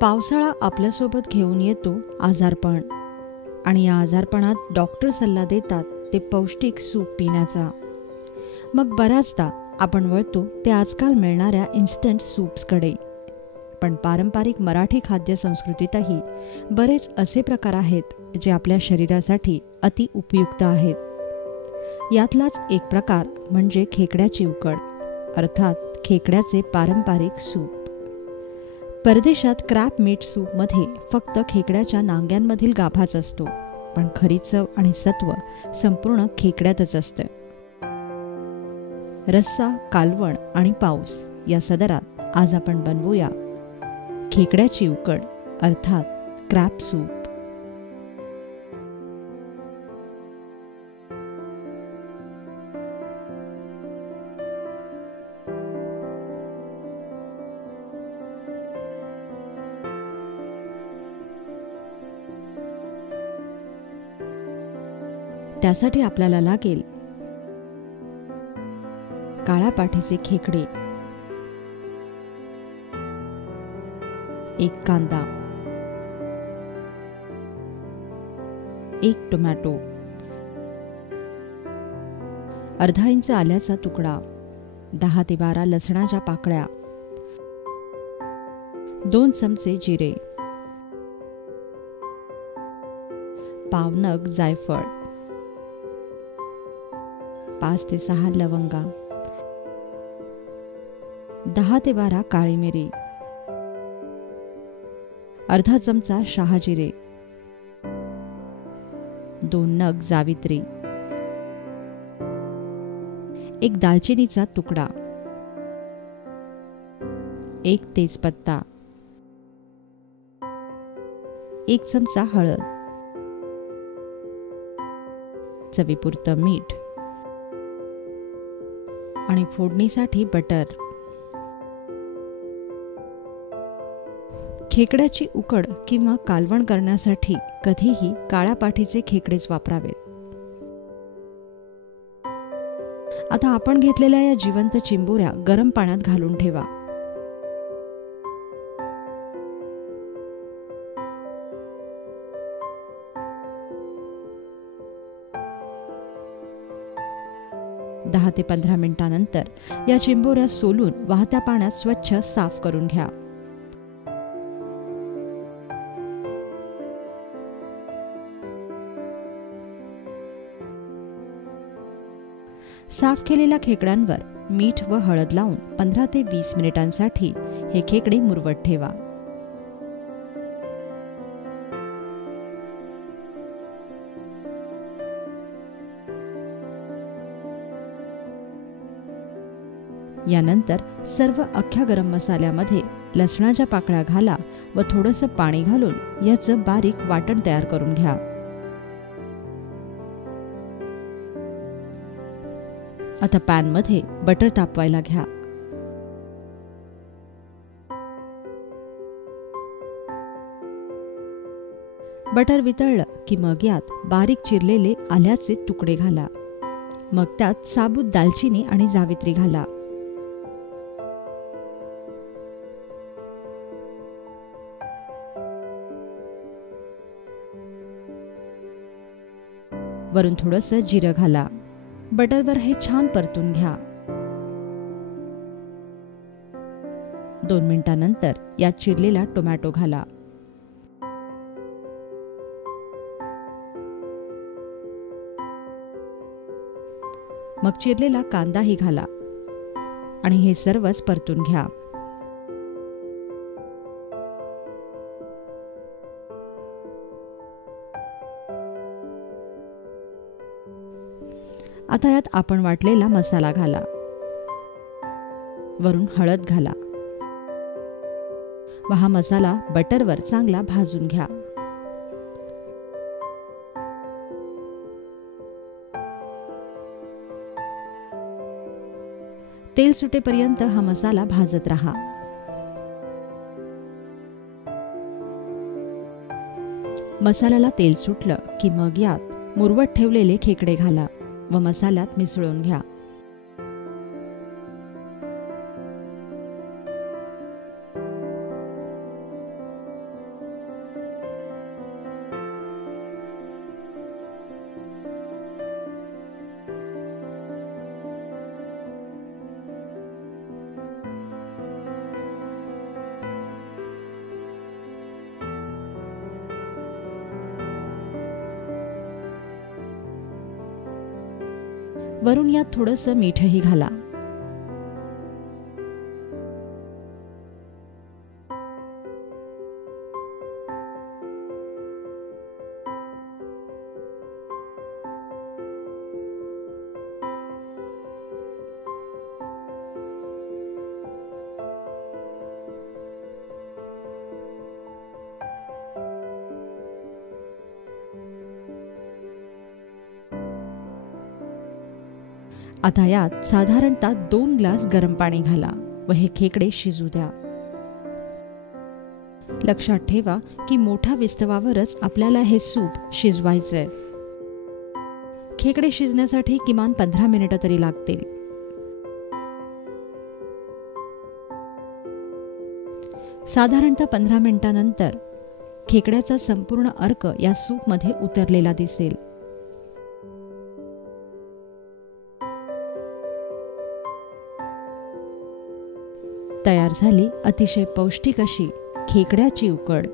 पावसाळा आपल्यासोबत घेऊन येतो आजारपण, आणि या आजारपणात डॉक्टर सल्ला देतात ते पौष्टिक सूप पिण्याचा. मग बऱ्याचदा आपण वळतो ते आजकाल मिळणाऱ्या इन्स्टंट सूप्सकडे. पण पारंपरिक मराठी खाद्यसंस्कृतीतही बरेच असे प्रकार आहेत जे आपल्या शरीरासाठी अति उपयुक्त आहेत. यातलाच एक प्रकार म्हणजे खेकड्याची उकड, अर्थात खेकड्याचे पारंपरिक सूप. परदेशात क्रॅब मीट सूपमध्ये फक्त खेकड्याच्या नांग्यांमधील गाभाच असतो, पण खरी चव आणि सत्व संपूर्ण खेकड्यातच असतं. रस्सा, कालवण आणि पाऊस या सदरात आज आपण बनवूया खेकड्याची उकड, अर्थात क्रॅब सूप. त्यासाठी आपल्याला लागेल काळ्या पाठीचे खेकडे, एक कांदा, एक टोमॅटो, अर्धा इंच आल्याचा तुकडा, 10 ते 12 लसणाच्या पाकळ्या, 2 चमचे जिरे, पाव नग जायफळ, 5 ते 6 लवंगा, 10 ते 12 काळी मिरी, अर्धा चमचा शहाजिरे, 2 नग जावित्री, एक दालचिनीचा तुकडा, 1 तेजपत्ता, 1 चमचा हळद, चवीपुरतं मीठ आणि फोडणीसाठी बटर. खेकड्याची उकड किंवा कालवण करण्यासाठी कधीही काळ्या पाठीचे खेकडेच वापरावेत. आता आपण घेतलेल्या या जिवंत चिंबोऱ्या गरम पाण्यात घालून ठेवा. दहा ते 15 मिनिटांनंतर या चिंबोऱ्या सोलून वाहत्या पाण्यात स्वच्छ साफ करून घ्या. साफ केलेल्या खेकड्यांवर मीठ व हळद लावून 15 ते 20 मिनिटांसाठी हे खेकडे मुरवत ठेवा. यानंतर सर्व अख्ख्या गरम मसाल्यामध्ये लसणाच्या पाकळ्या घाला व थोडंसं पाणी घालून याचं बारीक वाटण तयार करून घ्या. आता पॅनमध्ये बटर तापवायला घ्या. बटर वितळलं की मग यात बारीक चिरलेले आल्याचे तुकडे घाला. मग त्यात साबूत दालचिनी आणि जावित्री घाला. वरून थोडंसं जिरं घाला. बटरवर हे छान परतून घ्या. 2 मिनिटांनंतर यात चिरलेला टोमॅटो घाला. मग चिरलेला कांदाही घाला आणि हे सर्वच परतून घ्या. आता यात आपण वाटलेला मसाला घाला. वरून हळद घाला व हा मसाला बटरवर चांगला भाजून घ्या. तेल सुटेपर्यंत हा मसाला भाजत रहा. मसाल्याला तेल सुटलं की मग यात मुरवत ठेवलेले खेकडे घाला व मसाल्यात मिसळून घ्या. वरून यात थोडंसं मीठही घाला. आता यात साधारणतः 2 ग्लास गरम पाणी घाला व हे खेकडे शिजू द्या. लक्षात ठेवा की मोठ्या विस्तवावरच आपल्याला हे सूप शिजवायचंय. खेकडे शिजण्यासाठी किमान 15 मिनिटं तरी लागतील. साधारणतः 15 मिनिटांनंतर खेकड्याचा संपूर्ण अर्क या सूपमध्ये उतरलेला दिसेल. तयार झाली अतिशय पौष्टिक अशी खेकड्याची उकड.